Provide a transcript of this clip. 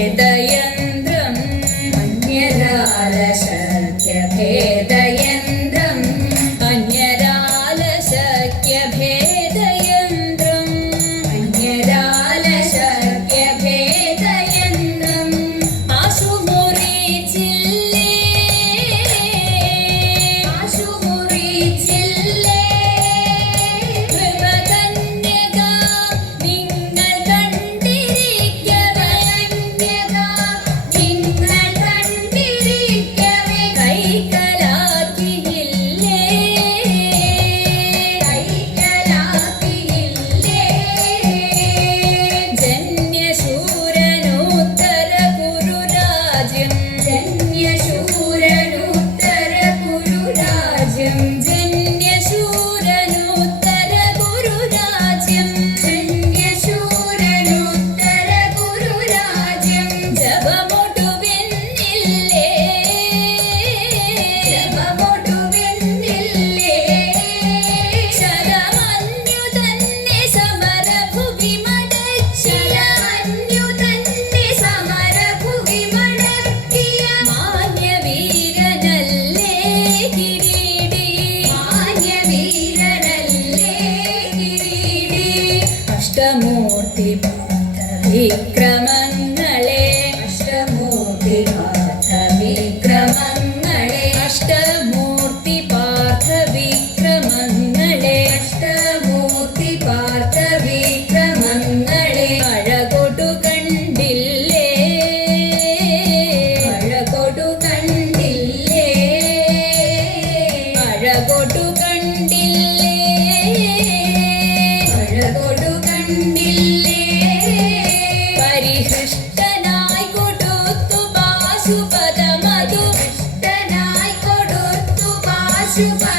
भेदयन्द्रम् अन्यरालशक्यभेदयन्द्रम् अन्यरालशक्यभेदयन्द्रम् अन्यरालशक्यभेदयन्द्रम् आशुमुरीचिल्ले आशुमुरीचिल्ले कृपकन्यका നിങ്ങൾ കണ്ടിരിക്കവേ നിങ്ങൾ കണ്ടിരിക്കവേ കൈക്കലാക്കിയില്ലേ കൈക്കലാക്കിയില്ലേ ജന്യശൂരനുത്തര കുരുരാജ്യം ജന്യശൂരനുത്തര കുരുരാജ്യം ജന്യശൂരനുത്തര കുരുരാജ്യം ജന്യശൂരനുത്തര കുരുരാജ്യം ജപമൊടുവെന്നില്ലേ ജപമൊടുവെന്നില്ലേ ശരമന്യു തന്നെ സമരഭുവി മടക്കിയ സമരഭുവി മടക്കിയ മാന്യവീരനല്ലേ കിരീടി മാന്യവീരനല്ലേ കിരീടി അഷ്ടമൂർത്തി വിക്രമങ്ങളെ അഷ്ടമൂർത്തി വിക്രമങ്ങളെ അഷ്ടമൂർത്തി പാർത്ഥ വിക്രമങ്ങളെ അഷ്ടമൂർത്തി പാർത്ഥ വിക്രമങ്ങളെ അഴകൊടു കണ്ടില്ലേ അഴകൊടു കണ്ടില്ലേ അഴകൊടു കണ്ടില്ലേ അഴകൊടു കണ്ടില്ലേ പരിഹൃഷ്ടനായി കൊടുത്തു പാശുപദമധു ഹൃഷ്ടനായി കൊടുത്തു പാശുപദ